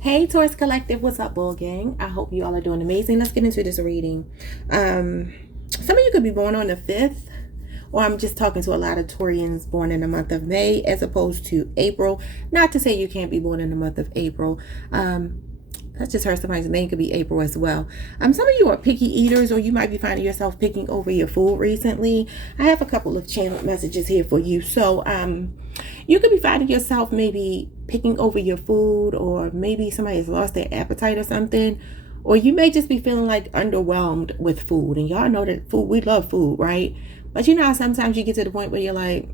Hey, Taurus Collective, what's up, Bull Gang? I hope you all are doing amazing. Let's get into this reading. Some of you could be born on the 5th, or I'm just talking to a lot of Taurians born in the month of May as opposed to April. Not to say you can't be born in the month of April. I just heard somebody's name could be April as well. Some of you are picky eaters, or you might be finding yourself picking over your food recently. I have a couple of channeled messages here for you. So, you could be finding yourself maybe picking over your food, or maybe somebody has lost their appetite or something. Or you may just be feeling like underwhelmed with food. And y'all know that food, we love food, right? But you know how sometimes you get to the point where you're like,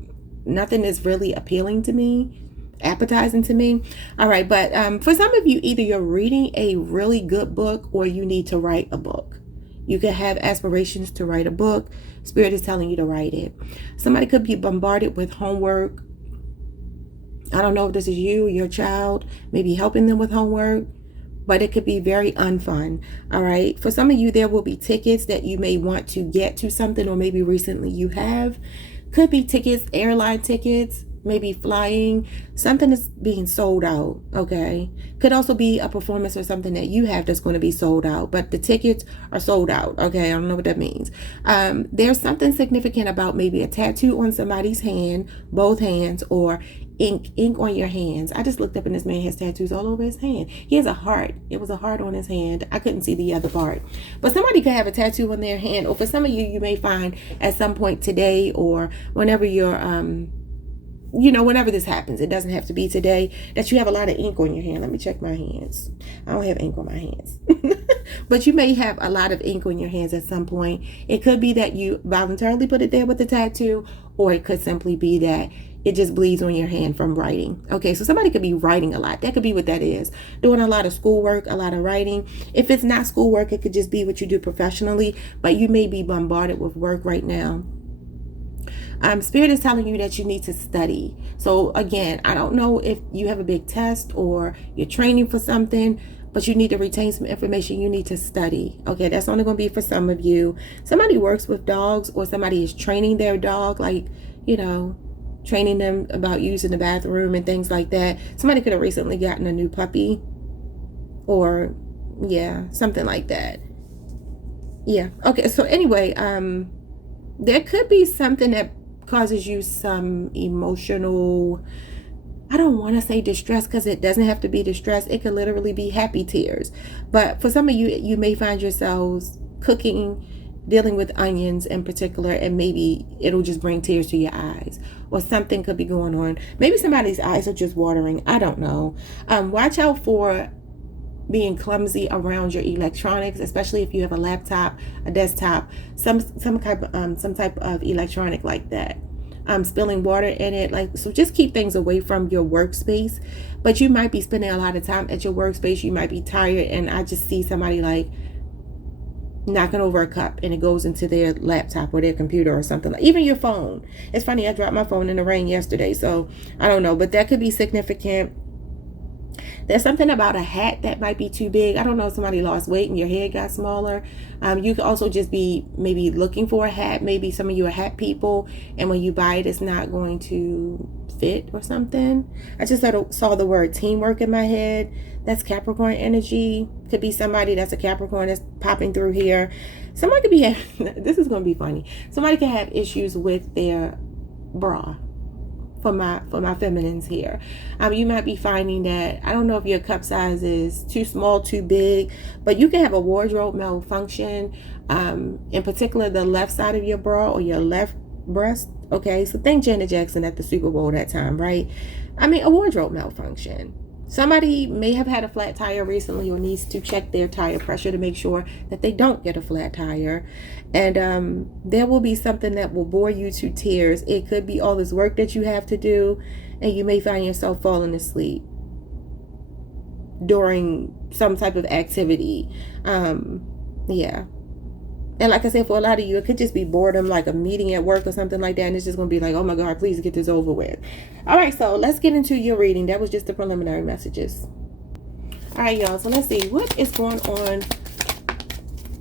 nothing is really appealing to me, appetizing to me. All right, but for some of you, either you're reading a really good book or you need to write a book. You could have aspirations to write a book. Spirit is telling you to write it. Somebody could be bombarded with homework. I don't know if this is you or your child, maybe helping them with homework, but it could be very unfun. All right. For some of you, there will be tickets that you may want to get to something, or maybe recently you have. Could be tickets, airline tickets, maybe flying. Something is being sold out. Okay. Could also be a performance or something that you have that's going to be sold out, but the tickets are sold out. Okay. I don't know what that means. There's something significant about maybe a tattoo on somebody's hand, both hands, or ink on your hands. I just looked up and this man has tattoos all over his hand. He has a heart. It was a heart on his hand. I couldn't see the other part, but somebody could have a tattoo on their hand. Or for some of you, you may find at some point today, or whenever you're whenever this happens, it doesn't have to be today, that you have a lot of ink on your hand. Let me check my hands. I don't have ink on my hands. But you may have a lot of ink on your hands at some point. It could be that you voluntarily put it there with the tattoo, or it could simply be that it just bleeds on your hand from writing. Okay, so somebody could be writing a lot. That could be what that is. Doing a lot of schoolwork, a lot of writing. If it's not schoolwork, it could just be what you do professionally, but you may be bombarded with work right now. Spirit is telling you that you need to study. So again, I don't know if you have a big test or you're training for something, but you need to retain some information. You need to study. Okay, that's only going to be for some of you. Somebody works with dogs, or somebody is training their dog, like, training them about using the bathroom and things like that. Somebody could have recently gotten a new puppy, or something like that. Yeah. Okay. So anyway, there could be something that causes you some emotional, I don't want to say distress, because it doesn't have to be distress. It could literally be happy tears. But for some of you, you may find yourselves cooking, dealing with onions in particular, and maybe it'll just bring tears to your eyes, or something could be going on. Maybe somebody's eyes are just watering. I don't know. Watch out for being clumsy around your electronics, especially if you have a laptop, a desktop, some type of electronic like that. Spilling water in it, so just keep things away from your workspace. But you might be spending a lot of time at your workspace. You might be tired, and I just see somebody like knocking over a cup and it goes into their laptop or their computer or something. Like even your phone. It's funny, I dropped my phone in the rain yesterday, so I don't know, but that could be significant. There's something about a hat that might be too big. I don't know if somebody lost weight and your head got smaller. You could also just be maybe looking for a hat. Maybe some of you are hat people, and when you buy it, it's not going to fit or something. I just saw the word teamwork in my head. That's Capricorn energy. Could be somebody that's a Capricorn that's popping through here. Somebody could be, this is going to be funny. Somebody could have issues with their bra. For my feminines here, you might be finding that, I don't know if your cup size is too small, too big, but you can have a wardrobe malfunction, in particular the left side of your bra or your left breast. Okay, so think Janet Jackson at the Super Bowl that time, right? A wardrobe malfunction. Somebody may have had a flat tire recently, or needs to check their tire pressure to make sure that they don't get a flat tire. And there will be something that will bore you to tears. It could be all this work that you have to do, and you may find yourself falling asleep during some type of activity. And like I said, for a lot of you, it could just be boredom, like a meeting at work or something like that. And it's just going to be like, oh my God, please get this over with. All right, so let's get into your reading. That was just the preliminary messages. All right, y'all. So let's see. What is going on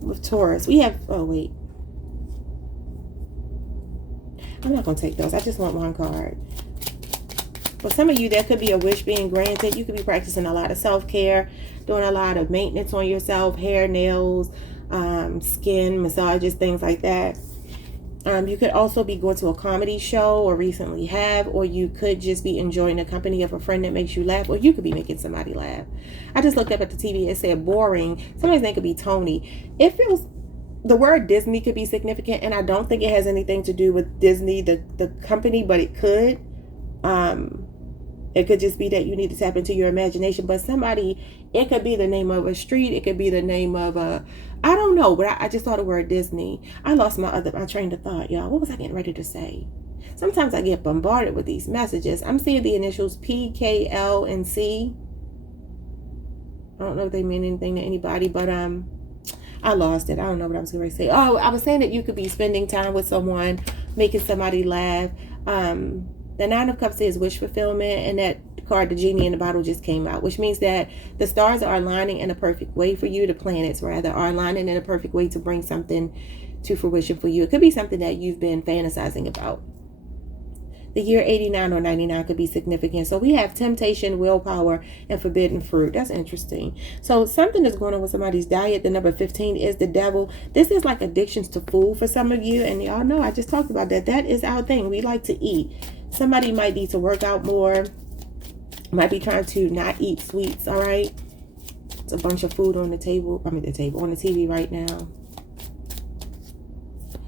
with Taurus? We have, oh, wait. I'm not going to take those. I just want one card. For some of you, there could be a wish being granted. You could be practicing a lot of self-care, doing a lot of maintenance on yourself, hair, nails, skin, massages, things like that. You could also be going to a comedy show or recently have, or you could just be enjoying the company of a friend that makes you laugh, or you could be making somebody laugh. I just looked up at the TV. It said boring. Somebody's name could be Tony. It feels, the word Disney could be significant, and I don't think it has anything to do with Disney, the company, but it could. It could just be that you need to tap into your imagination. But somebody, it could be the name of a street. It could be the name of a, I don't know. But I just saw the word Disney. I lost my train of thought, y'all. What was I getting ready to say? Sometimes I get bombarded with these messages. I'm seeing the initials P, K, L, and C. I don't know if they mean anything to anybody, but I lost it. I don't know what I was going to say. Oh, I was saying that you could be spending time with someone, making somebody laugh. The Nine of Cups is wish fulfillment, and that card, the genie in the bottle, just came out, which means that the stars are aligning in a perfect way for you. The planets, rather, are aligning in a perfect way to bring something to fruition for you. It could be something that you've been fantasizing about. The year 89 or 99 could be significant. So we have temptation, willpower, and forbidden fruit. That's interesting. So something is going on with somebody's diet. The number 15 is the devil. This is like addictions to food for some of you. And y'all know I just talked about that. That is our thing. We like to eat. Somebody might need to work out more. Might be trying to not eat sweets. All right. It's a bunch of food on the table. On the TV right now.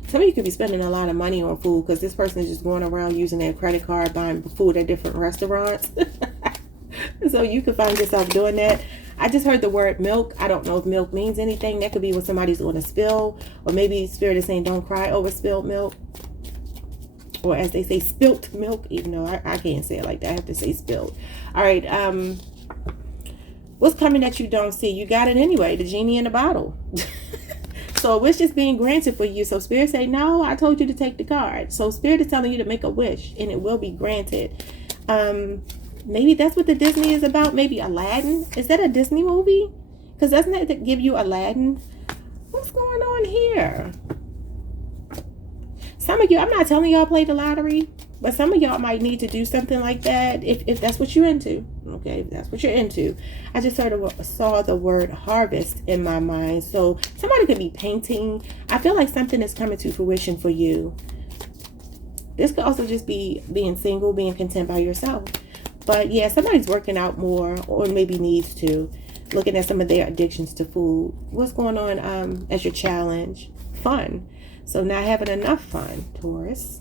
Some of you could be spending a lot of money on food because this person is just going around using their credit card, buying food at different restaurants. So you could find yourself doing that. I just heard the word milk. I don't know if milk means anything. That could be when somebody's going to spill, or maybe Spirit is saying don't cry over spilled milk. Or as they say, spilt milk, even though I can't say it like that. I have to say spilled. All right. What's coming that you don't see? You got it anyway. The genie in the bottle. So a wish is being granted for you. So Spirit say, no, I told you to take the card. So Spirit is telling you to make a wish and it will be granted. Maybe that's what the Disney is about. Maybe Aladdin. Is that a Disney movie? Because doesn't it give you Aladdin? What's going on here? Some of you, I'm not telling y'all play the lottery, but some of y'all might need to do something like that if that's what you're into. Okay, if that's what you're into. I just saw the word harvest in my mind. So somebody could be painting. I feel like something is coming to fruition for you. This could also just be being single, being content by yourself. But yeah, somebody's working out more or maybe needs to. Looking at some of their addictions to food. What's going on as your challenge? Fun. So not having enough fun, Taurus.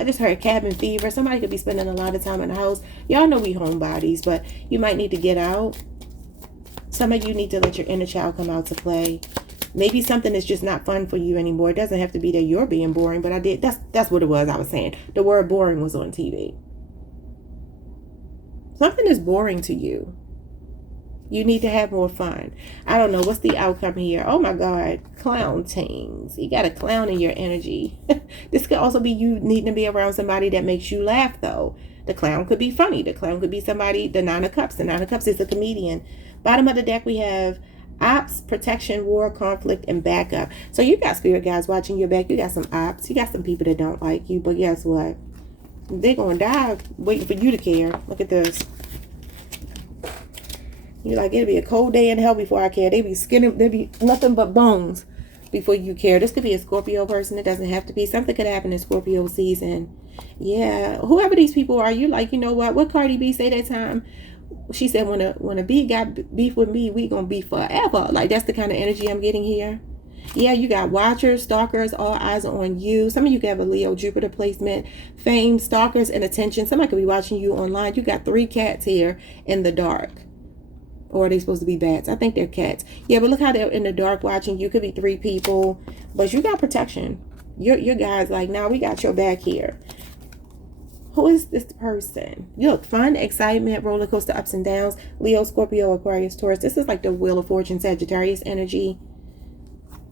I just heard cabin fever. Somebody could be spending a lot of time in the house. Y'all know we homebodies, but you might need to get out. Some of you need to let your inner child come out to play. Maybe something is just not fun for you anymore. It doesn't have to be that you're being boring, but that's what it was I was saying. The word boring was on TV. Something is boring to you. You need to have more fun. I don't know. What's the outcome here? Oh my God. Clown things. You got a clown in your energy. This could also be you needing to be around somebody that makes you laugh though. The clown could be funny. The clown could be somebody, the Nine of Cups. The Nine of Cups is a comedian. Bottom of the deck we have ops, protection, war, conflict, and backup. So you got spirit guys watching your back. You got some ops. You got some people that don't like you. But guess what? They're going to die waiting for you to care. Look at this. You're like, it'll be a cold day in hell before I care. They be skinning, there be nothing but bones before you care. This could be a Scorpio person. It doesn't have to be. Something could happen in Scorpio season. Yeah. Whoever these people are, you like, you know what Cardi B say that time? She said, when a bee got beef with me, we gonna be forever. Like, that's the kind of energy I'm getting here. Yeah, you got watchers, stalkers, all eyes are on you. Some of you could have a Leo Jupiter placement, fame, stalkers, and attention. Somebody could be watching you online. You got 3 cats here in the dark. Or are they supposed to be bats? I think they're cats. Yeah, but look how they're in the dark watching you. Could be 3 people. But you got protection. Your guys like, now we got your back here. Who is this person? You look fun, excitement, roller coaster, ups and downs. Leo, Scorpio, Aquarius, Taurus. This is like the Wheel of Fortune, Sagittarius energy.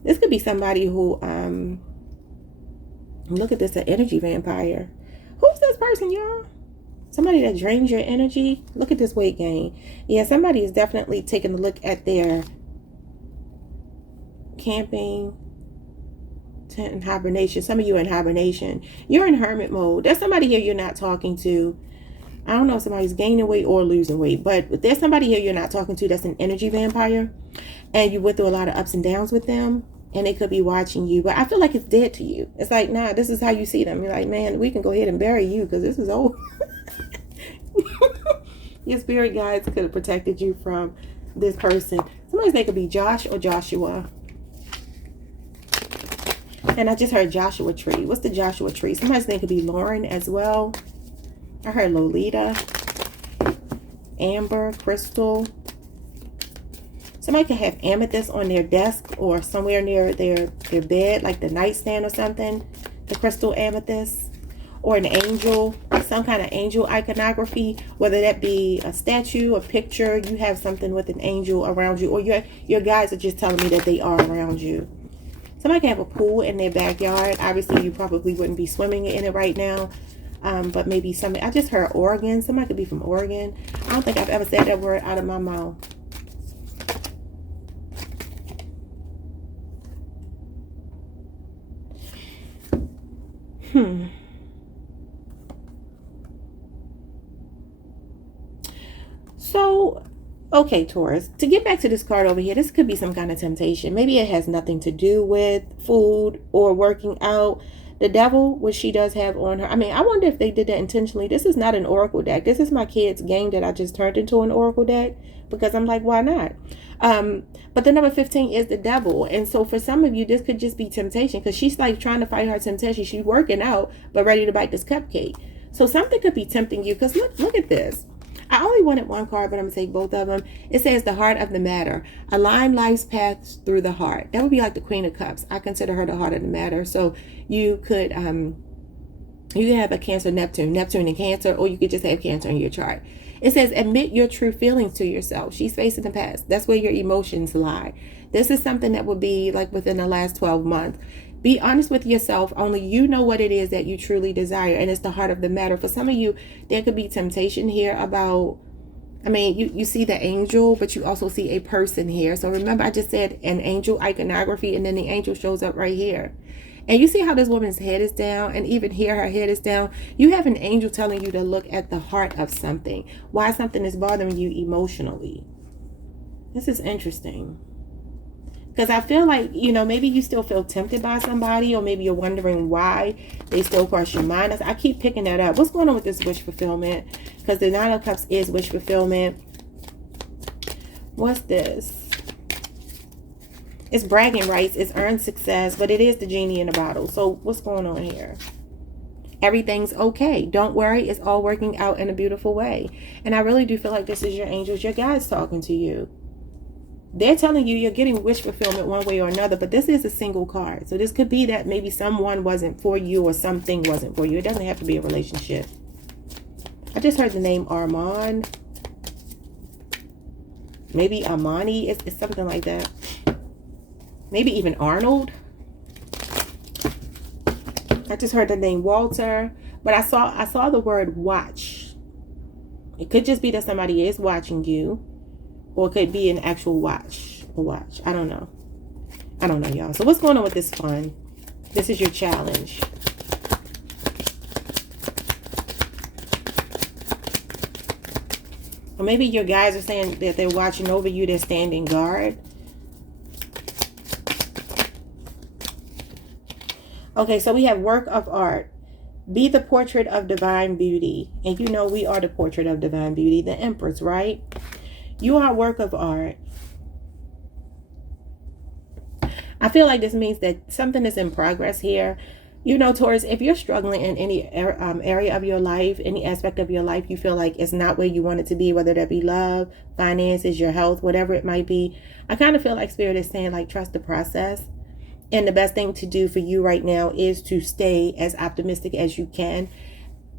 This could be somebody who, look at this, an energy vampire. Who's this person, y'all? Somebody that drains your energy. Look at this weight gain. Yeah, somebody is definitely taking a look at their camping, tent, and hibernation. Some of you are in hibernation. You're in hermit mode. There's somebody here you're not talking to. I don't know if somebody's gaining weight or losing weight, but there's somebody here you're not talking to that's an energy vampire, and you went through a lot of ups and downs with them, and they could be watching you, but I feel like it's dead to you. It's like, nah, this is how you see them. You're like, man, we can go ahead and bury you because this is old. Your spirit guides could have protected you from this person. Somebody's name could be Josh or Joshua. And I just heard Joshua Tree. What's the Joshua Tree? Somebody's name could be Lauren as well. I heard Lolita, Amber, Crystal. Somebody could have amethyst on their desk or somewhere near their bed, like the nightstand or something. The crystal amethyst. Or an angel, some kind of angel iconography, whether that be a statue, a picture. You have something with an angel around you, or your guides are just telling me that they are around you. Somebody can have a pool in their backyard. Obviously, you probably wouldn't be swimming in it right now. But maybe somebody, I just heard Oregon. Somebody could be from Oregon. I don't think I've ever said that word out of my mouth. So, okay, Taurus, to get back to this card over here, this could be some kind of temptation. Maybe it has nothing to do with food or working out. The devil, which she does have on her. I mean, I wonder if they did that intentionally. This is not an oracle deck. This is my kid's game that I just turned into an oracle deck because I'm like, why not? But the number 15 is the devil. And so for some of you, this could just be temptation because she's like trying to fight her temptation. She's working out, but ready to bite this cupcake. So something could be tempting you because look at this. I only wanted one card, but I'm going to take both of them. It says the heart of the matter. Align life's paths through the heart. That would be like the Queen of Cups. I consider her the heart of the matter. So you could have a Cancer, Neptune in Cancer, or you could just have Cancer in your chart. It says admit your true feelings to yourself. She's facing the past. That's where your emotions lie. This is something that would be like within the last 12 months. Be honest with yourself. Only you know what it is that you truly desire. And it's the heart of the matter. For some of you, there could be temptation here about, I mean, you see the angel, but you also see a person here. So remember, I just said an angel iconography, and then the angel shows up right here. And you see how this woman's head is down, and even here her head is down. You have an angel telling you to look at the heart of something. Why something is bothering you emotionally. This is interesting. Because I feel like, maybe you still feel tempted by somebody, or maybe you're wondering why they still cross your mind. I keep picking that up. What's going on with this wish fulfillment? Because the Nine of Cups is wish fulfillment. What's this? It's bragging rights. It's earned success, but it is the genie in the bottle. So what's going on here? Everything's okay. Don't worry. It's all working out in a beautiful way. And I really do feel like this is your angels, your guides talking to you. They're telling you you're getting wish fulfillment one way or another, but this is a single card. So this could be that maybe someone wasn't for you or something wasn't for you. It doesn't have to be a relationship. I just heard the name Armand. Maybe Armani. It's something like that. Maybe even Arnold. I just heard the name Walter. But I saw the word watch. It could just be that somebody is watching you. Or it could be an actual watch. A watch. I don't know. I don't know, y'all. So what's going on with this fun? This is your challenge. Or maybe your guys are saying that they're watching over you. They're standing guard. Okay, so we have work of art. Be the portrait of divine beauty. And you know we are the portrait of divine beauty. The Empress, right? You are a work of art. I feel like this means that something is in progress here. Taurus, if you're struggling in any area of your life, any aspect of your life, you feel like it's not where you want it to be, whether that be love, finances, your health, whatever it might be. I kind of feel like Spirit is saying, like, trust the process. And the best thing to do for you right now is to stay as optimistic as you can.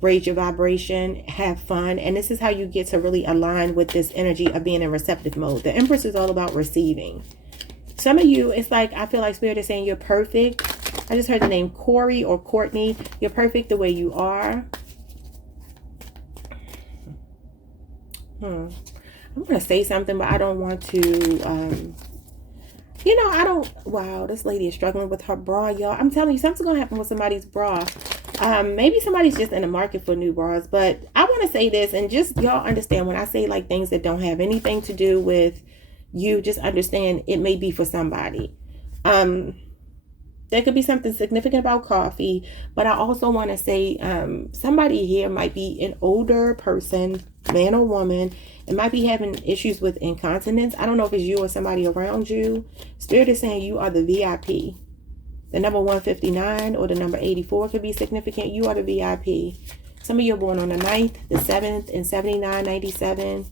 Raise your vibration, have fun. And this is how you get to really align with this energy of being in receptive mode. The Empress is all about receiving. Some of you, it's like, I feel like Spirit is saying you're perfect. I just heard the name Corey or Courtney. You're perfect the way you are. I'm going to say something, but I don't want to, wow, this lady is struggling with her bra, y'all. I'm telling you, something's going to happen with somebody's bra. Maybe somebody's just in the market for new bras, but I want to say this, and just y'all understand when I say like things that don't have anything to do with you, just understand it may be for somebody. There could be something significant about coffee, but I also want to say somebody here might be an older person, man or woman, and might be having issues with incontinence. I don't know if it's you or somebody around you. Spirit is saying you are the VIP. The number 159 or the number 84 could be significant. You are the VIP. Some of you are born on the 9th, the 7th, and 79, 97,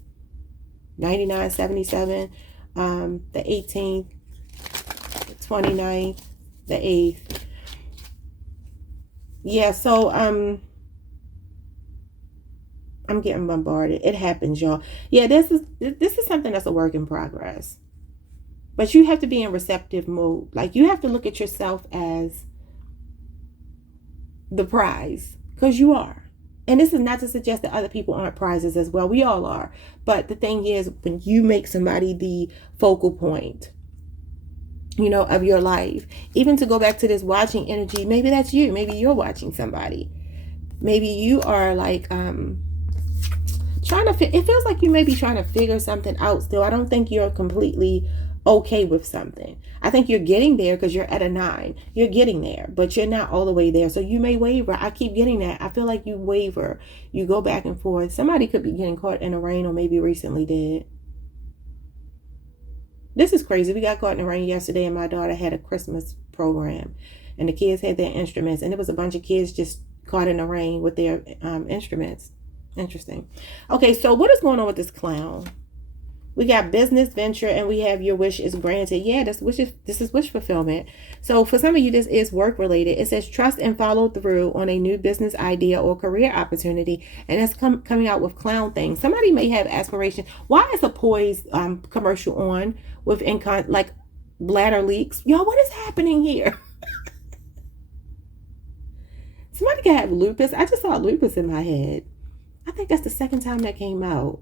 99, 77, the 18th, the 29th, the 8th. Yeah, so I'm getting bombarded. It happens, y'all. Yeah, this is something that's a work in progress. But you have to be in receptive mode. Like, you have to look at yourself as the prize, because you are. And this is not to suggest that other people aren't prizes as well. We all are. But the thing is, when you make somebody the focal point, you know, of your life, even to go back to this watching energy, maybe that's you. Maybe you're watching somebody. Maybe you are like, it feels like you may be trying to figure something out still. I don't think you're completely okay with something. I think you're getting there because you're at a 9. You're getting there, but you're not all the way there. So you may waver. I keep getting that. I feel like you waver. You go back and forth. Somebody could be getting caught in the rain, or maybe recently did. This is crazy. We got caught in the rain yesterday, and my daughter had a Christmas program, and the kids had their instruments, and it was a bunch of kids just caught in the rain with their instruments. Interesting. Okay, so what is going on with this clown? We got business venture, and we have your wish is granted. Yeah, this is wish fulfillment. So for some of you, this is work related. It says trust and follow through on a new business idea or career opportunity, and it's coming out with clown things. Somebody may have aspiration. Why is a Poise commercial on with like bladder leaks? Y'all, what is happening here? Somebody can have lupus. I just saw lupus in my head. I think that's the second time that came out.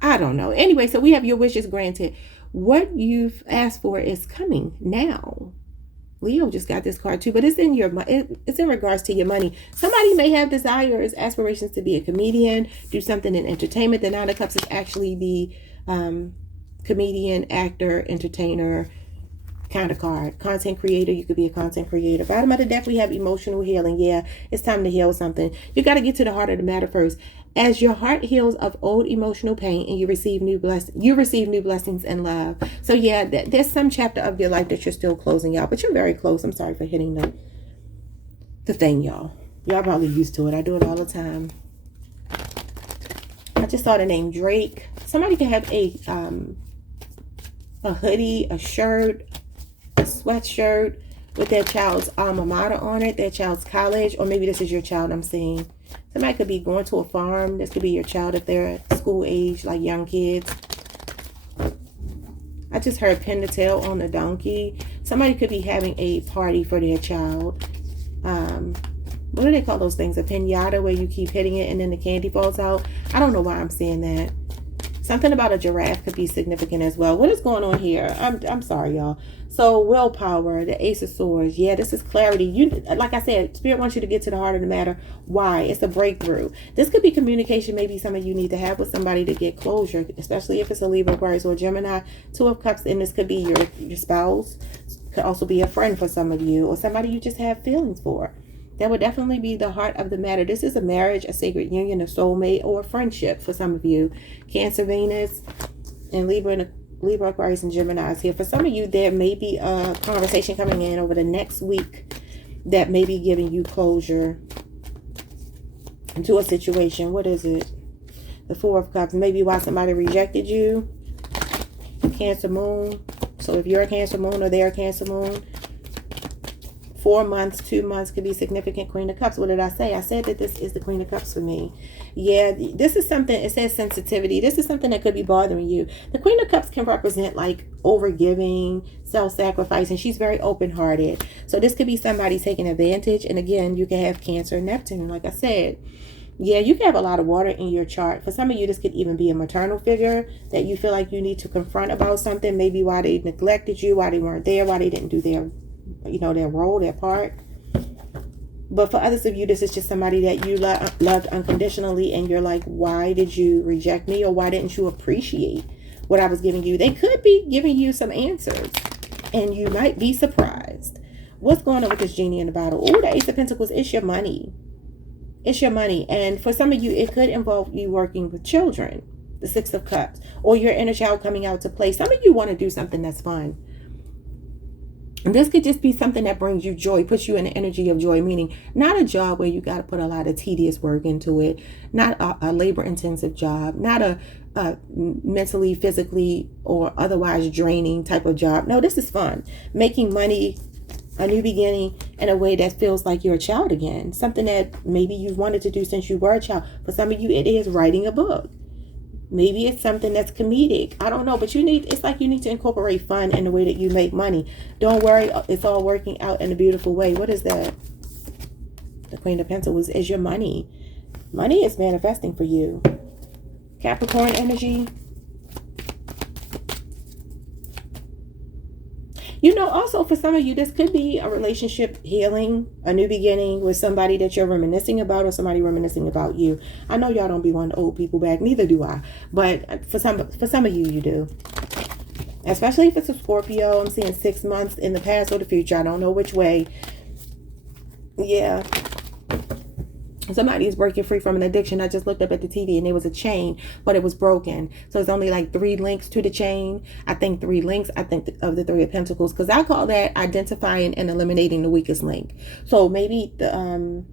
I don't know. Anyway, so we have your wishes granted. What you've asked for is coming now. Leo just got this card too, but it's in it's in regards to your money. Somebody may have desires, aspirations to be a comedian, do something in entertainment. The 9 of Cups is actually the comedian, actor, entertainer kind of card. Content creator. You could be a content creator. Bottom of the deck, we have emotional healing. Yeah, it's time to heal something. You got to get to the heart of the matter first. As your heart heals of old emotional pain, and you receive new blessings and love. So yeah, there's some chapter of your life that you're still closing out, but you're very close. I'm sorry for hitting the thing, y'all. Y'all probably used to it. I do it all the time. I just saw the name Drake. Somebody can have a hoodie, a shirt, a sweatshirt with their child's alma mater on it, their child's college, or maybe this is your child I'm seeing. Somebody could be going to a farm. This could be your child if they're at school age, like young kids. I just heard pin the tail on the donkey. Somebody could be having a party for their child. What do they call those things? A pinata, where you keep hitting it and then the candy falls out. I don't know why I'm saying that. Something about a giraffe could be significant as well. What is going on here? I'm sorry, y'all. So willpower, the Ace of Swords. Yeah, this is clarity. You, like I said, Spirit wants you to get to the heart of the matter. Why? It's a breakthrough. This could be communication. Maybe some of you need to have with somebody to get closure, especially if it's a Libra, Aquarius, or Gemini. 2 of Cups, and this could be your spouse. Could also be a friend for some of you, or somebody you just have feelings for. That would definitely be the heart of the matter. This is a marriage, a sacred union, a soulmate, or a friendship for some of you. Cancer, Venus, and Libra, Aquarius, and Gemini is here. For some of you, there may be a conversation coming in over the next week that may be giving you closure into a situation. What is it? The 4 of Cups. Maybe why somebody rejected you. Cancer Moon. So if you're a Cancer Moon or they're a Cancer Moon, 4 months, 2 months could be significant. Queen of Cups. What did I say? I said that this is the Queen of Cups for me. Yeah, this is something, it says sensitivity. This is something that could be bothering you. The Queen of Cups can represent like overgiving, self-sacrificing. She's very open-hearted. So this could be somebody taking advantage. And again, you can have Cancer and Neptune, like I said. Yeah, you can have a lot of water in your chart. For some of you, this could even be a maternal figure that you feel like you need to confront about something. Maybe why they neglected you, why they weren't there, why they didn't do their their role, their part. But for others of you, this is just somebody that you loved unconditionally, and you're like, why did you reject me, or why didn't you appreciate what I was giving you? They could be giving you some answers, and you might be surprised. What's going on with this genie in the bottle? Oh, the Ace of Pentacles. It's your money. It's your money. And for some of you, it could involve you working with children. The Six of Cups. Or your inner child coming out to play. Some of you want to do something that's fun. And this could just be something that brings you joy, puts you in the energy of joy, meaning not a job where you got to put a lot of tedious work into it, not a labor-intensive job, not a mentally, physically, or otherwise draining type of job. No, this is fun. Making money, a new beginning in a way that feels like you're a child again. Something that maybe you've wanted to do since you were a child. For some of you, it is writing a book. Maybe it's something that's comedic. I don't know. But it's like you need to incorporate fun in the way that you make money. Don't worry. It's all working out in a beautiful way. What is that? The Queen of Pentacles is your money. Money is manifesting for you. Capricorn energy. Also for some of you, this could be a relationship healing, a new beginning with somebody that you're reminiscing about, or somebody reminiscing about you. I know y'all don't be wanting to hold people back. Neither do I. But for some of you, you do. Especially if it's a Scorpio. I'm seeing 6 months in the past or the future. I don't know which way. Yeah. Somebody is breaking free from an addiction. I just looked up at the TV and there was a chain, but it was broken. So it's only like 3 links to the chain. I think 3 links. I think of the 3 of Pentacles, because I call that identifying and eliminating the weakest link. So maybe the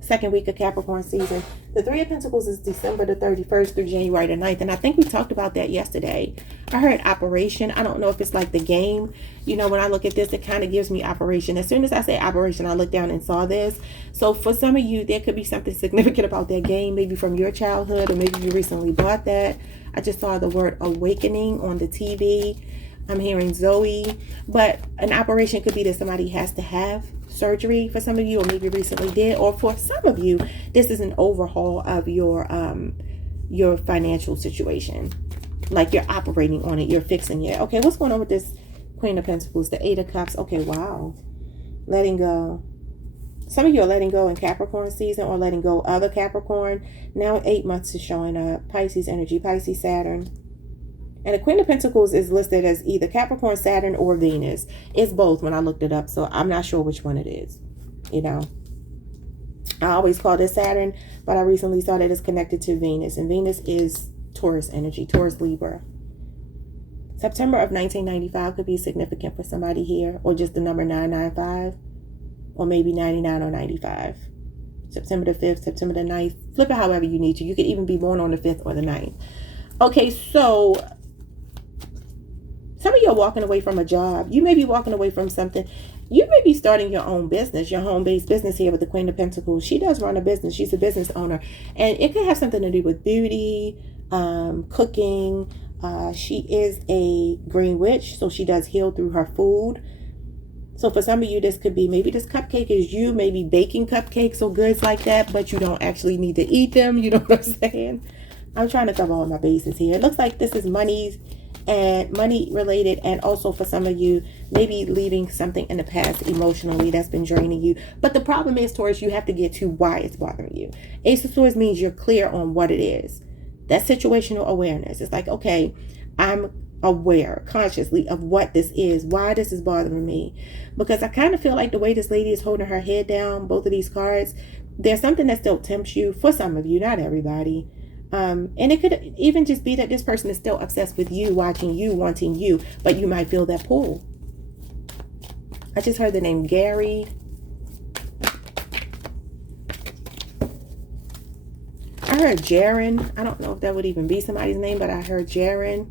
second week of Capricorn season. The 3 of Pentacles is December the 31st through January the 9th. And I think we talked about that yesterday. I heard Operation. I don't know if it's like the game. When I look at this, it kind of gives me Operation. As soon as I say Operation, I looked down and saw this. So for some of you, there could be something significant about that game, maybe from your childhood, or maybe you recently bought that. I just saw the word awakening on the TV. I'm hearing Zoe. But an operation could be that somebody has to have surgery for some of you, or maybe recently did. Or for some of you, this is an overhaul of your financial situation. Like you're operating on it, you're fixing it. Okay, what's going on with this Queen of Pentacles? The 8 of Cups. Okay, wow. Letting go. Some of you are letting go in Capricorn season, or letting go of a Capricorn. Now 8 months is showing up. Pisces energy, Pisces, Saturn. And the Queen of Pentacles is listed as either Capricorn, Saturn, or Venus. It's both when I looked it up, so I'm not sure which one it is. I always call this Saturn, but I recently saw that it's connected to Venus. And Venus is Taurus energy, Taurus, Libra. September of 1995 could be significant for somebody here, or just the number 995, or maybe 99 or 95. September the 5th, September the 9th. Flip it however you need to. You could even be born on the 5th or the 9th. Okay, so some of you are walking away from a job. You may be walking away from something. You may be starting your own business, your home-based business here with the Queen of Pentacles. She does run a business. She's a business owner. And it could have something to do with beauty, cooking. She is a green witch, so she does heal through her food. So for some of you, this could be, maybe this cupcake is you, maybe baking cupcakes or goods like that, but you don't actually need to eat them. You know what I'm saying? I'm trying to cover all my bases here. It looks like this is money related, and also for some of you, maybe leaving something in the past emotionally that's been draining you. But the problem is, Taurus, you have to get to why it's bothering you. Ace of Swords means you're clear on what it is. That situational awareness. It's like, okay, I'm aware consciously of what this is, why this is bothering me. Because I kind of feel like the way this lady is holding her head down, both of these cards, there's something that still tempts you. For some of you, not everybody. And it could even just be that this person is still obsessed with you, watching you, wanting you, but you might feel that pull. I just heard the name Gary. I heard Jaron. I don't know if that would even be somebody's name, but I heard Jaron.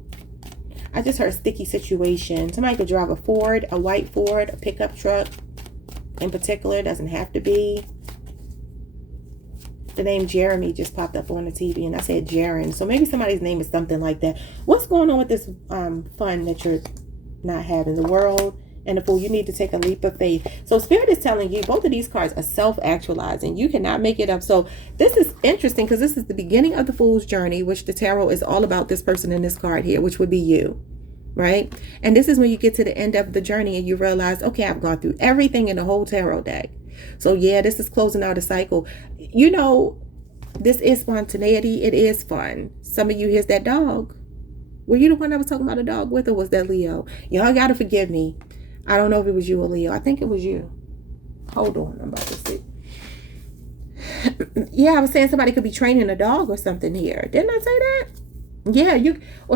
I just heard sticky situation. Somebody could drive a Ford, a white Ford, a pickup truck in particular. Doesn't have to be. The name Jeremy just popped up on the TV and I said Jaron. So maybe somebody's name is something like that. What's going on with this fun that you're not having? The World and the Fool. You need to take a leap of faith. So Spirit is telling you both of these cards are self-actualizing. You cannot make it up. So this is interesting because this is the beginning of the Fool's journey, which the tarot is all about this person in this card here, which would be you. right? And this is when you get to the end of the journey and you realize, okay, I've gone through everything in the whole tarot deck. So yeah, this is closing out a cycle. You know, this is spontaneity. It is fun. Some of you, here's that dog. Were you the one I was talking about a dog with, or was that Leo? Y'all gotta forgive me. I don't know if it was you or Leo. I think it was you. Hold on, I'm about to see. Yeah, I was saying somebody could be training a dog or something here. Didn't I say that? Yeah,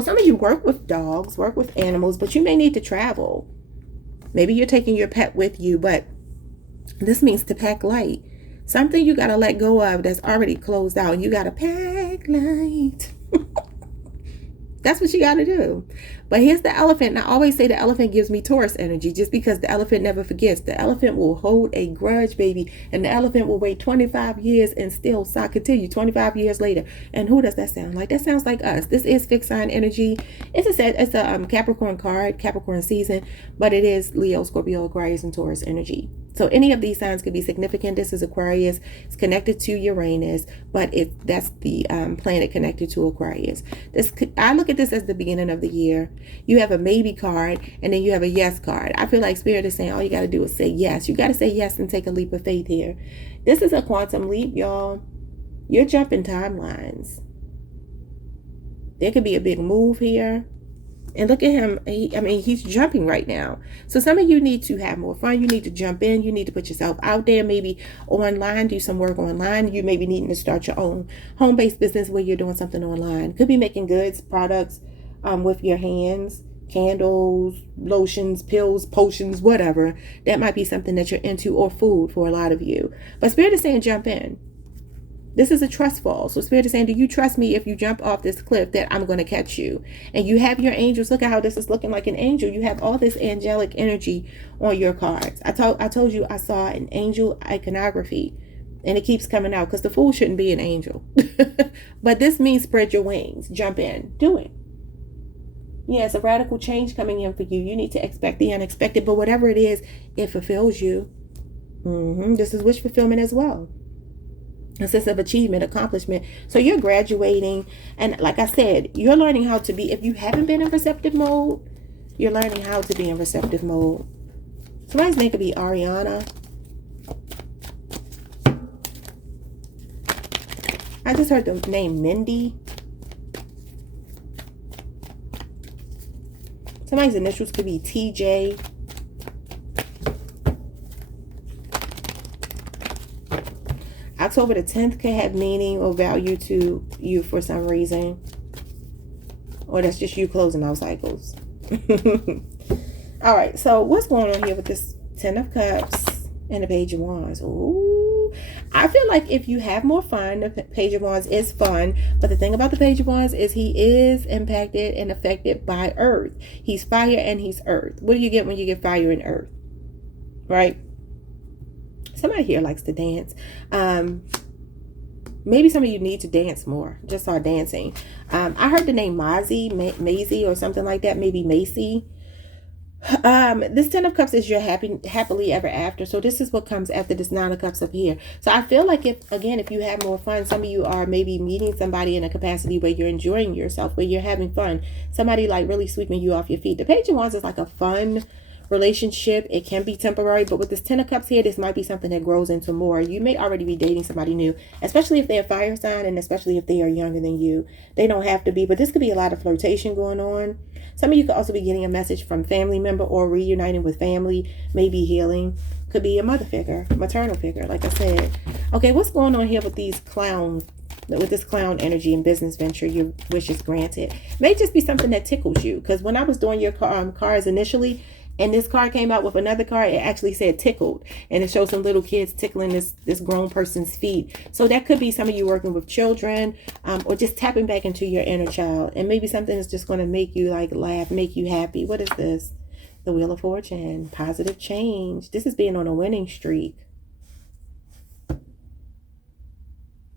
some of you work with dogs, work with animals, but you may need to travel. Maybe you're taking your pet with you, but this means to pack light. Something you got to let go of that's already closed out. You got to pack light. That's what you got to do. But here's the elephant. And I always say the elephant gives me Taurus energy just because the elephant never forgets. The elephant will hold a grudge, baby. And the elephant will wait 25 years and still continue 25 years later. And who does that sound like? That sounds like us. This is fixed sign energy. It's a Capricorn card, Capricorn season, but it is Leo, Scorpio, Aquarius, and Taurus energy. So any of these signs could be significant. This is Aquarius. It's connected to Uranus, but that's the planet connected to Aquarius. I look at this as the beginning of the year. You have a maybe card, and then you have a yes card. I feel like Spirit is saying all you got to do is say yes. You got to say yes and take a leap of faith here. This is a quantum leap, y'all. You're jumping timelines. There could be a big move here. And look at him. He's jumping right now. So some of you need to have more fun. You need to jump in. You need to put yourself out there, maybe online, do some work online. You may be needing to start your own home-based business where you're doing something online. Could be making goods, products with your hands, candles, lotions, pills, potions, whatever. That might be something that you're into, or food for a lot of you. But Spirit is saying jump in. This is a trust fall. So Spirit is saying, do you trust me if you jump off this cliff that I'm going to catch you? And you have your angels. Look at how this is looking like an angel. You have all this angelic energy on your cards. I told you I saw an angel iconography, and it keeps coming out because the fool shouldn't be an angel. But this means spread your wings. Jump in. Do it. Yeah, it's a radical change coming in for you. You need to expect the unexpected. But whatever it is, it fulfills you. This is wish fulfillment as well. A sense of achievement, accomplishment. So you're graduating, and like I said, you're learning how to be. If you haven't been in receptive mode, you're learning how to be in receptive mode. Somebody's name could be Ariana. I just heard the name Mindy. Somebody's initials could be TJ. October the 10th could have meaning or value to you for some reason. Or that's just you closing out cycles. All right, so what's going on here with this 10 of Cups and the Page of Wands? Ooh, I feel like if you have more fun, the Page of Wands is fun. But the thing about the Page of Wands is he is impacted and affected by Earth. He's fire and he's Earth. What do you get when you get fire and Earth? Right? Somebody here likes to dance. Maybe some of you need to dance more. Just start dancing. I heard the name Maisie or something like that. Maybe Macy. This 10 of Cups is your happily ever after. So this is what comes after this 9 of Cups up here. So I feel like if you have more fun, some of you are maybe meeting somebody in a capacity where you're enjoying yourself, where you're having fun. Somebody like really sweeping you off your feet. The Page of Wands is like a fun relationship. It can be temporary, but with this 10 of Cups here, this might be something that grows into more. You may already be dating somebody new, especially if they're a fire sign, and especially if they are younger than you. They don't have to be, but this could be a lot of flirtation going on. Some of you could also be getting a message from family member or reuniting with family, maybe healing. Could be a mother figure, maternal figure, like I said. Okay, what's going on here with these clowns? With this clown energy and business venture, your wish is granted. May just be something that tickles you, because when I was doing your cards initially, and this card came out with another card, it actually said tickled. And it shows some little kids tickling this grown person's feet. So that could be some of you working with children, or just tapping back into your inner child. And maybe something is just going to make you like laugh, make you happy. What is this? The Wheel of Fortune. Positive change. This is being on a winning streak.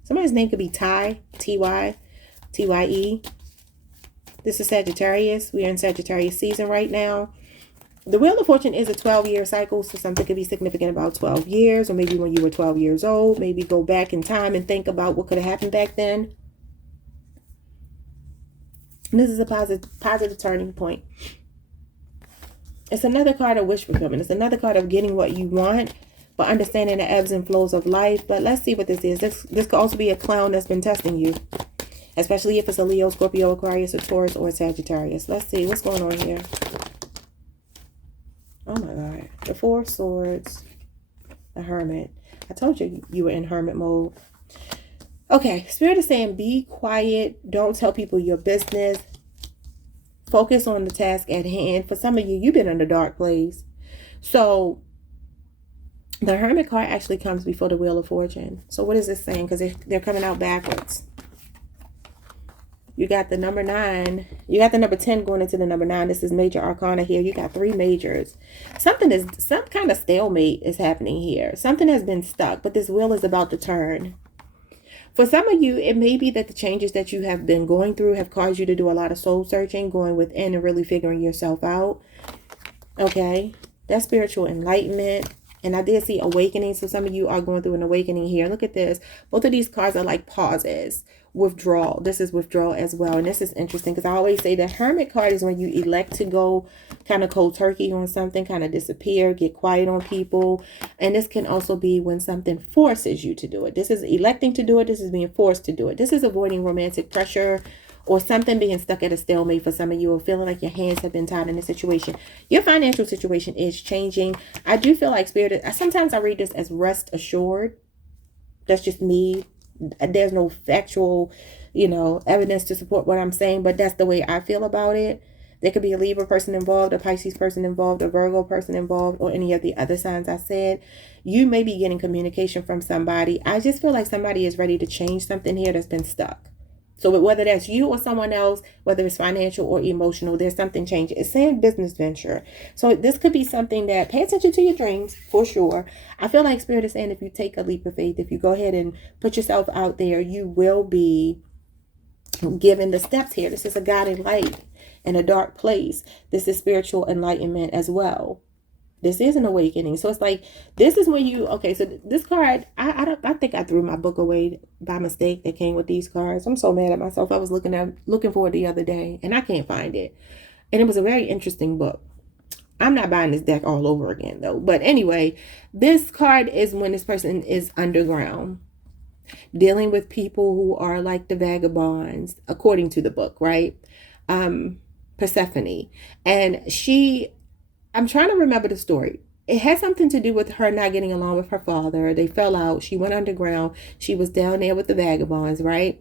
Somebody's name could be Ty, T-Y, T-Y-E. This is Sagittarius. We are in Sagittarius season right now. The Wheel of Fortune is a 12-year cycle, so something could be significant about 12 years, or maybe when you were 12 years old. Maybe go back in time and think about what could have happened back then. And this is a positive turning point. It's another card of wish fulfillment. It's another card of getting what you want, but understanding the ebbs and flows of life. But let's see what this is. This could also be a clown that's been testing you, especially if it's a Leo, Scorpio, Aquarius, a Taurus, or a Sagittarius. Let's see what's going on here. Oh my God. The Four of Swords. The Hermit. I told you you were in hermit mode. Okay. Spirit is saying be quiet. Don't tell people your business. Focus on the task at hand. For some of you, you've been in a dark place. So the Hermit card actually comes before the Wheel of Fortune. So what is this saying? Because they're coming out backwards. You got the number 9. You got the number 10 going into the number 9. This is major arcana here. You got 3 majors. Some kind of stalemate is happening here. Something has been stuck, but this wheel is about to turn. For some of you, it may be that the changes that you have been going through have caused you to do a lot of soul searching, going within and really figuring yourself out. Okay. That's spiritual enlightenment. And I did see awakening. So some of you are going through an awakening here. Look at this. Both of these cards are like pauses. Withdrawal. This is withdrawal as well. And this is interesting because I always say the Hermit card is when you elect to go kind of cold turkey on something, kind of disappear, get quiet on people. And this can also be when something forces you to do it. This is electing to do it. This is being forced to do it. This is avoiding romantic pressure or something being stuck at a stalemate for some of you, or feeling like your hands have been tied in a situation. Your financial situation is changing. I do feel like Spirit, sometimes I read this as rest assured. That's just me. There's no factual, evidence to support what I'm saying, but that's the way I feel about it. There could be a Libra person involved, a Pisces person involved, a Virgo person involved, or any of the other signs I said. You may be getting communication from somebody. I just feel like somebody is ready to change something here that's been stuck. So whether that's you or someone else, whether it's financial or emotional, there's something changing. It's saying business venture. So this could be something that, pay attention to your dreams for sure. I feel like Spirit is saying if you take a leap of faith, if you go ahead and put yourself out there, you will be given the steps here. This is a guiding light in a dark place. This is spiritual enlightenment as well. This is an awakening. So it's like, this is when you, okay, so this card, I think I threw my book away by mistake that came with these cards. I'm so mad at myself. I was looking for it the other day and I can't find it. And it was a very interesting book. I'm not buying this deck all over again though. But anyway, this card is when this person is underground, dealing with people who are like the vagabonds, according to the book, right? Persephone. And I'm trying to remember the story. It had something to do with her not getting along with her father. They fell out. She went underground. She was down there with the vagabonds, right?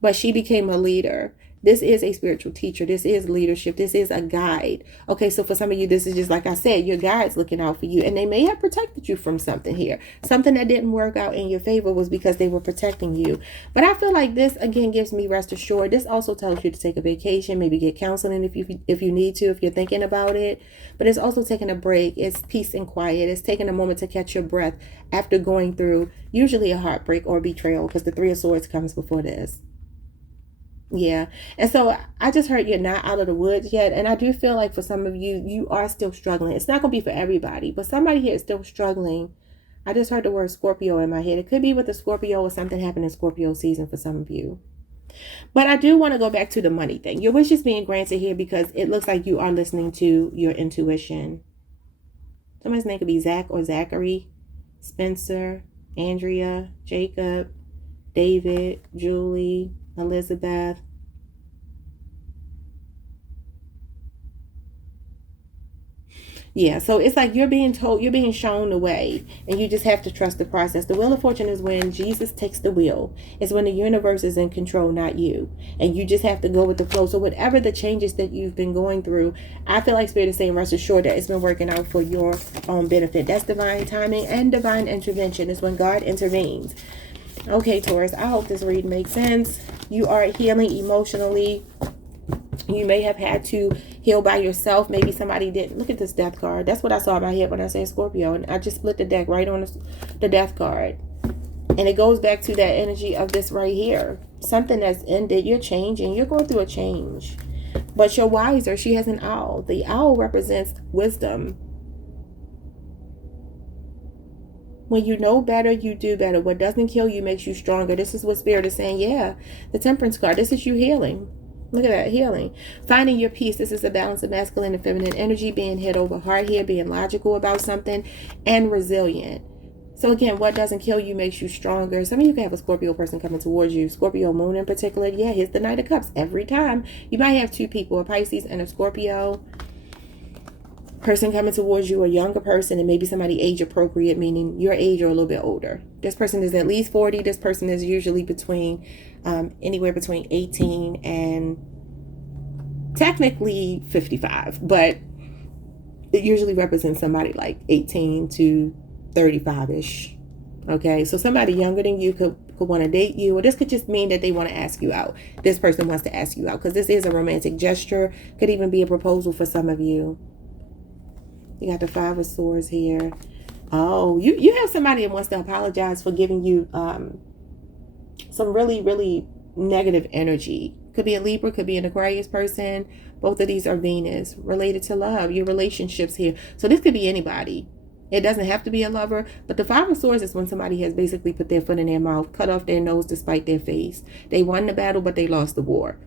But she became a leader. This is a spiritual teacher. This is leadership. This is a guide. Okay, so for some of you, this is just like I said, your guide's looking out for you. And they may have protected you from something here. Something that didn't work out in your favor was because they were protecting you. But I feel like this, again, gives me rest assured. This also tells you to take a vacation, maybe get counseling if you need to, if you're thinking about it. But it's also taking a break. It's peace and quiet. It's taking a moment to catch your breath after going through usually a heartbreak or betrayal, because the Three of Swords comes before this. Yeah. And so I just heard you're not out of the woods yet. And I do feel like for some of you, you are still struggling. It's not going to be for everybody, but somebody here is still struggling. I just heard the word Scorpio in my head. It could be with the Scorpio or something happened in Scorpio season for some of you. But I do want to go back to the money thing. Your wish is being granted here because it looks like you are listening to your intuition. Somebody's name could be Zach or Zachary, Spencer, Andrea, Jacob, David, Julie, Elizabeth. Yeah, so it's like you're being told, you're being shown the way, and you just have to trust the process. The Wheel of Fortune is when Jesus takes the wheel. It's when the universe is in control, not you. And you just have to go with the flow. So whatever the changes that you've been going through, I feel like Spirit is saying, rest assured that it's been working out for your own benefit. That's divine timing and divine intervention. It's when God intervenes. Okay, Taurus, I hope this read makes sense. You are healing emotionally. You may have had to heal by yourself. Maybe somebody didn't. Look at this death card. That's what I saw in my head when I said Scorpio. And I just split the deck right on the death card. And it goes back to that energy of this right here. Something that's ended. You're changing. You're going through a change. But you're wiser. She has an owl. The owl represents wisdom. When you know better, you do better. What doesn't kill you makes you stronger. This is what Spirit is saying. Yeah, the Temperance card. This is you healing. Look at that, healing. Finding your peace. This is a balance of masculine and feminine energy, being head over heart here, being logical about something, and resilient. So again, what doesn't kill you makes you stronger. Some of you can have a Scorpio person coming towards you. Scorpio moon in particular. Yeah, here's the Knight of Cups every time. You might have two people, a Pisces and a Scorpio person coming towards you, a younger person, and maybe somebody age appropriate, meaning your age or a little bit older. This person is at least 40. This person is usually between anywhere between 18 and technically 55, but it usually represents somebody like 18 to 35-ish. Okay, so somebody younger than you could want to date you, or this could just mean that they want to ask you out. This person wants to ask you out because this is a romantic gesture. Could even be a proposal for some of you. You got the Five of Swords here. Oh, you have somebody that wants to apologize for giving you some really, really negative energy. Could be a Libra, could be an Aquarius person. Both of these are Venus, related to love, your relationships here. So this could be anybody. It doesn't have to be a lover, but the Five of Swords is when somebody has basically put their foot in their mouth, cut off their nose to spite their face. They won the battle, but they lost the war.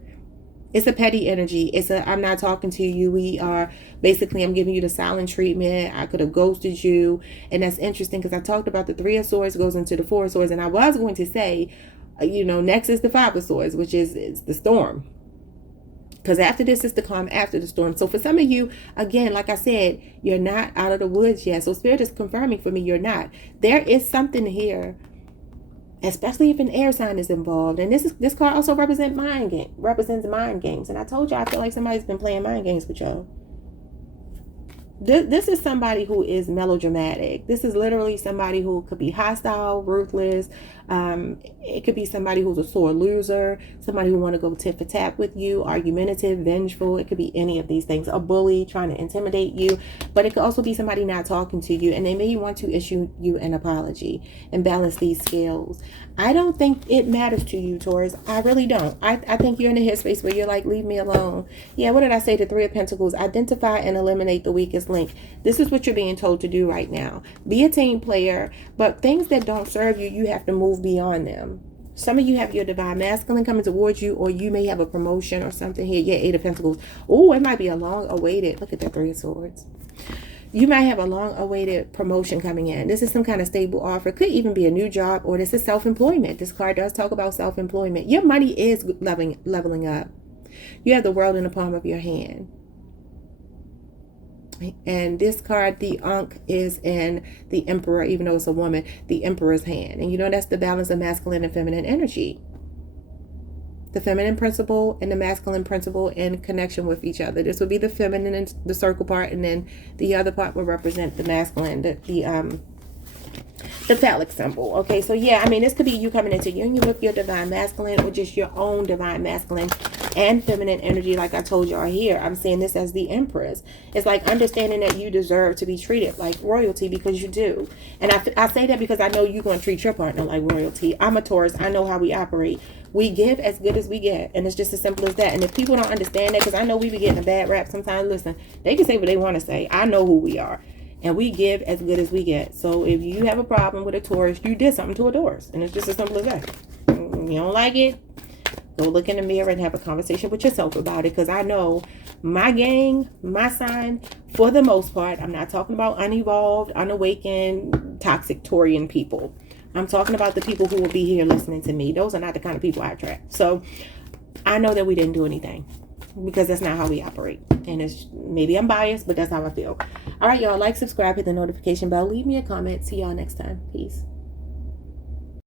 It's a petty energy. It's a, I'm not talking to you. We are basically, I'm giving you the silent treatment. I could have ghosted you. And that's interesting because I talked about the Three of Swords goes into the Four of Swords. And I was going to say, next is the Five of Swords, which is the storm. Because after this is the calm after the storm. So for some of you, again, like I said, you're not out of the woods yet. So Spirit is confirming for me you're not. There is something here, especially if an air sign is involved. And this card also represents mind games. And I told you I feel like somebody's been playing mind games with y'all. This is somebody who is melodramatic. This is literally somebody who could be hostile, ruthless. It could be somebody who's a sore loser, somebody who want to go tit for tat with you, argumentative, vengeful. It could be any of these things. A bully trying to intimidate you. But it could also be somebody not talking to you, and they may want to issue you an apology and balance these scales. I don't think it matters to you, Taurus. I really don't. I think you're in a headspace where you're like, leave me alone. Yeah, what did I say? The Three of Pentacles. Identify and eliminate the weakest link. This is what you're being told to do right now. Be a team player, but things that don't serve you, you have to move beyond them. Some of you have your divine masculine coming towards you, or you may have a promotion or something here. Yeah, Eight of Pentacles. Oh, it might be a long awaited. Look at that Three of Swords. You might have a long awaited promotion coming in. This is some kind of stable offer. Could even be a new job, or this is self-employment. This card does talk about self-employment. Your money is leveling up. You have the world in the palm of your hand. And this card, the Ankh, is in the Emperor, even though it's a woman, the Emperor's hand. And that's the balance of masculine and feminine energy. The feminine principle and the masculine principle in connection with each other. This would be the feminine and the circle part, and then the other part will represent the masculine, the phallic symbol. Okay, so yeah, this could be you coming into union with your divine masculine, or just your own divine masculine and feminine energy. Like I told y'all here, I'm seeing this as the Empress. It's like understanding that you deserve to be treated like royalty, because you do. And I say that because I know you're going to treat your partner like royalty. I'm a Taurus. I know how we operate. We give as good as we get, and it's just as simple as that. And if people don't understand that, because I know we be getting a bad rap sometimes, listen, they can say what they want to say. I know who we are, and we give as good as we get. So if you have a problem with a Taurus, you did something to a Taurus, and it's just as simple as that. You don't like it, go look in the mirror and have a conversation with yourself about it, because I know my gang, my sign, for the most part, I'm not talking about unevolved, unawakened, toxic Taurian people. I'm talking about the people who will be here listening to me. Those are not the kind of people I attract. So I know that we didn't do anything, because that's not how we operate. And it's, maybe I'm biased, but that's how I feel. All right, y'all, like, subscribe, hit the notification bell, leave me a comment. See y'all next time. Peace.